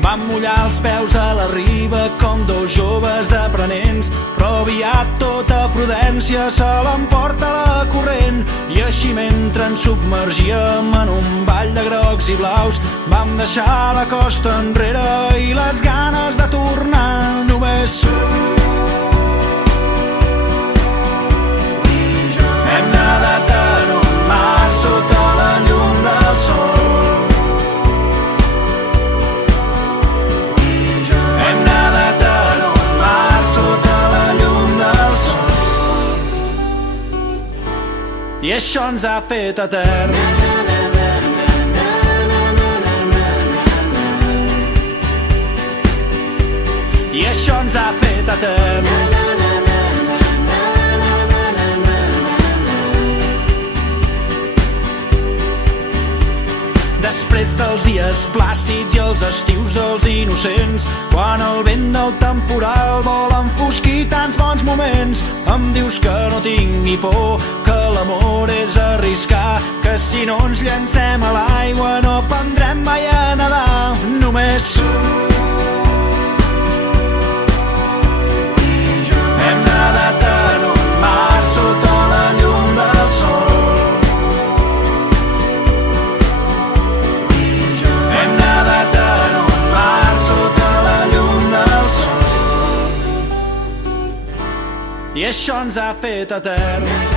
Vam mullar els peus a la riba com dos joves aprenents, però aviat tota prudència se l'emporta la corrent. I així mentre ens submergíem en un ball de grocs i blaus, vam deixar la costa enrere i les ganes de tornar. Només hem nadat en un mar sota la llum del sol. Hem nadat en un mar sota la llum del sol. I això ens ha fet eterns. I això ens ha fet eterns. Després dels dies plàcids i els estius dels innocents, quan el vent del temporal vol enfosquir tants bons moments, em dius que no tinc ni por, que l'amor és arriscar, que si no ens llancem a l'aigua no aprendrem mai a nedar. Només hem nadat en un mar sota la llum del sol. Hem nadat en un mar sota la llum del sol. I això ens ha fet eterns.